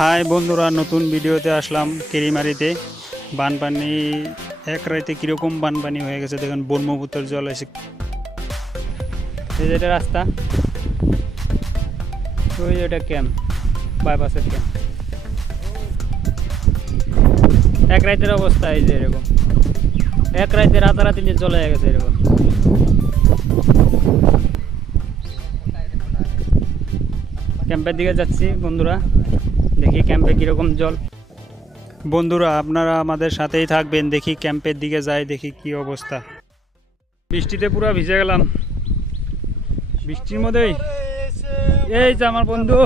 High বন্ধুরা, নতুন ভিডিওতে আসলাম কেরিমারিতে। বানপানি এক রাতে কীরকম বানপানি হয়ে গেছে দেখুন, ব্রহ্মপুত্রের জল এসে। এই যে এটা রাস্তা, ওই এটা ক্যাম্প, বাইপাসের ক্যাম্প। এক রাতের অবস্থা এই যে এরকম, এক রাতে রাতারাতি নিয়ে চলে গেছে এরকম। ক্যাম্পের দিকে যাচ্ছি বন্ধুরা, দেখি ক্যাম্পে কীরকম জল। বন্ধুরা আপনারা আমাদের সাথেই থাকবেন, দেখি ক্যাম্পের দিকে যাই, দেখি কি অবস্থা। বৃষ্টিতে পুরো ভিজে গেলাম, বৃষ্টির মধ্যেই। এই যে আমার বন্ধু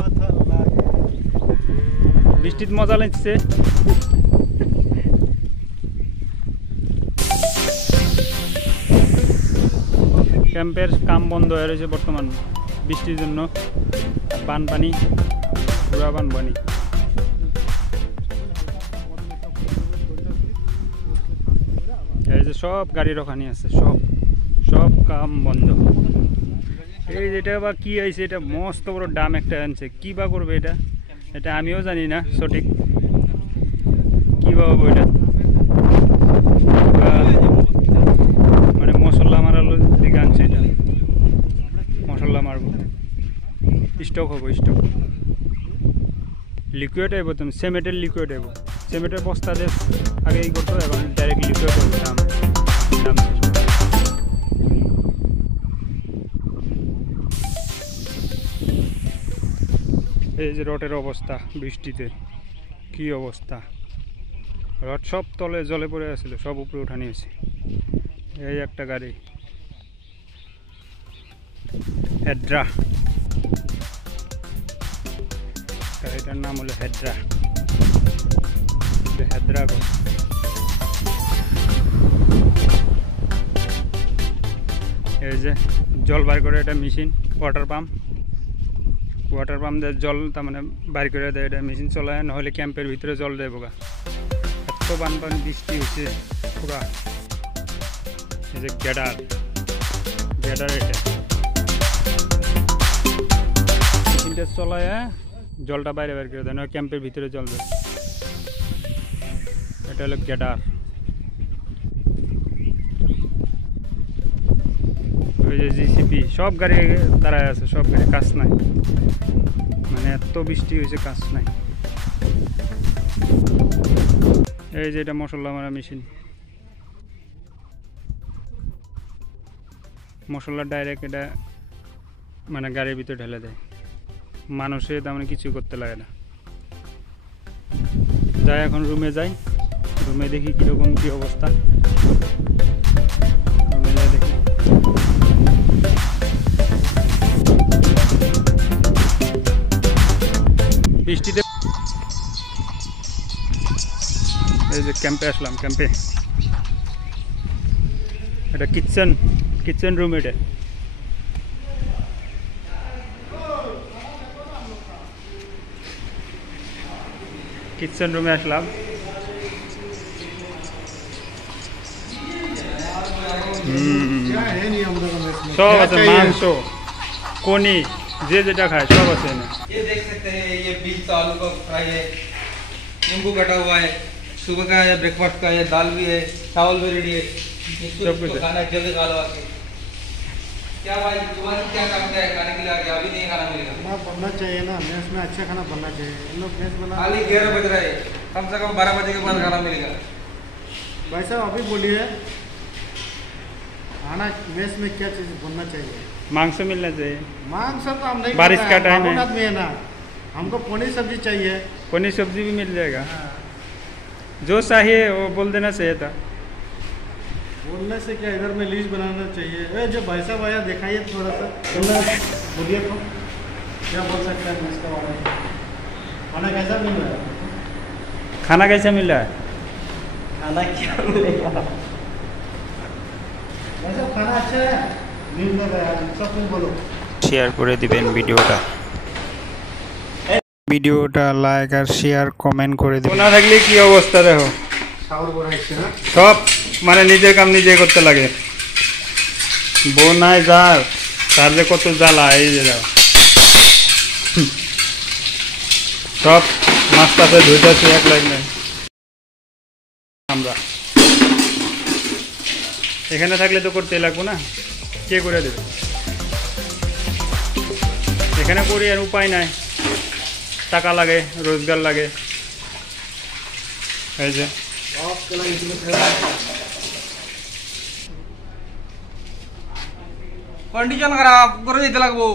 বৃষ্টির মজা লাগছে। ক্যাম্পের কাম বন্ধ হয়ে রয়েছে বর্তমান বৃষ্টির জন্য। বানপানি, পুরা বানপানি। এই যে সব গাড়ির ওখানে আছে, সব কাম বন্ধ। এই যেটা বা কি হয়েছে, এটা মস্ত বড় ডাম একটা আনছে, কি বা করবে এটা, এটা আমিও জানি না সঠিক কি বা হবে এটা। মানে মশলা মারার দিকে আনছে, এটা মশলা মারবো, স্টক হবো, স্টক লিকুইড আইব। তুমি সিমেন্টের লিকুইড আইব, সিমেন্টের বস্তা দিয়ে আগে এই করতো, এখন ডাইরেক্ট লিকুইড হবে। দাম এই যে রোডের অবস্থা, বৃষ্টিতে কি অবস্থা। রড সব তলে জলে পড়ে আসছিল, সব উপরে উঠা নিয়েছে। এই একটা গাড়ি হেড্রা, গাড়িটার নাম হলো হেড্রা। হেড্রা এই যে জল বার করে, এটা মেশিন, ওয়াটার পাম্প দিয়ে জল তার মানে বার করে দেয়, এটা মেশিন চলায়, নহলে ক্যাম্পের ভিতরে জল দেয় বোকা। এত বানপানি বৃষ্টি হচ্ছে পুরা। এই যে গ্যাডার এটা মেশিনটা চলায়, জলটা বাইরে বের করে দেয়, নয় ক্যাম্পের ভিতরে জল দেয়। এটা হলো গ্যাডার। ওই যে জিসিপি, সব গাড়ি দাঁড়ায় আছে, সব গাড়ি কাজ নাই, মানে এত বৃষ্টি হয়েছে কাজ নাই। এই যে এটা মশলা মারা মেশিন, মশলা ডাইরেক্ট এটা মানে গাড়ির ভিতরে ঢেলে দেয়, মানুষের তেমন কিছু করতে লাগে না। যাই এখন রুমে যাই, রুমে দেখি কীরকম কী অবস্থা। রুমে যাই দেখি। বৃষ্টিতে এই যে ক্যাম্পে আসলাম, ক্যাম্পে এটা কিচেন রুম। এটা কিচেন রুমে আসলাম। সব আছে, মাংস, কোনি, যে যেটা খায় সব আছে। ये देख सकते हैं, ये बीज तो आलू का फ्राई है, नींबू कटा हुआ है, सुबह का या ब्रेकफास्ट का, ये दाल भी है, चावल भी रेडी है। सब कुछ खाना है, जल्दी खा लो आके। क्या भाई तुम्हारा क्या काम क्या है खाने के लिए? आगे अभी नहीं खाना मिलेगा ना, बनना चाहिए ना, मेस में अच्छा खाना बनना चाहिए। इन लोग मेस बना, खाली 11 बज रहा है, कम से कम 12 बजे के बाद खाना मिलेगा। भाई साहब अभी बोलिए, खाना मेस में क्या चीज़ बनना चाहिए? मांस मिलना चाहिए। मांस तो हम नहीं बारिश खाता का है, टाइम है। बाबूनाथ में है ना, हमको पनीर सब्जी चाहिए। पनीर सब्जी भी मिल जाएगा, जो चाहिए वो बोल देना चाहिए था। बोलने से क्या, इधर में लिस्ट बनाना चाहिए। ए जो भाई साहब आया, दिखाइए थोड़ा सा, बोलिए तो क्या बोल सकते हैं इसका बारे में। खाना कैसा मिल रहा है? खाना कैसा मिल रहा है? खाना क्या मिलेगा भाई साहब? खाना अच्छा है, मिल रहा है, सब कुछ बोलो। শেয়ার করে দিবেন ভিডিওটা লাইক আর শেয়ার কমেন্ট করে দিবেন। না থাকলে কি অবস্থা দেখো, সব মানে নিজের কাম নিজে করতে লাগে। বোনায় যার তার যে কত জ্বালা, এই যে সব মাছটাতে ধুইতেছি এক লাইন নাই আমরা এখানে থাকলে তো করতে লাগবো না, কে করে দেবে? এখানে করি আর উপায় নাই, টাকা লাগে, রোজগার লাগে। এই যে কন্ডিশন খারাপ করে দিতে লাগবো।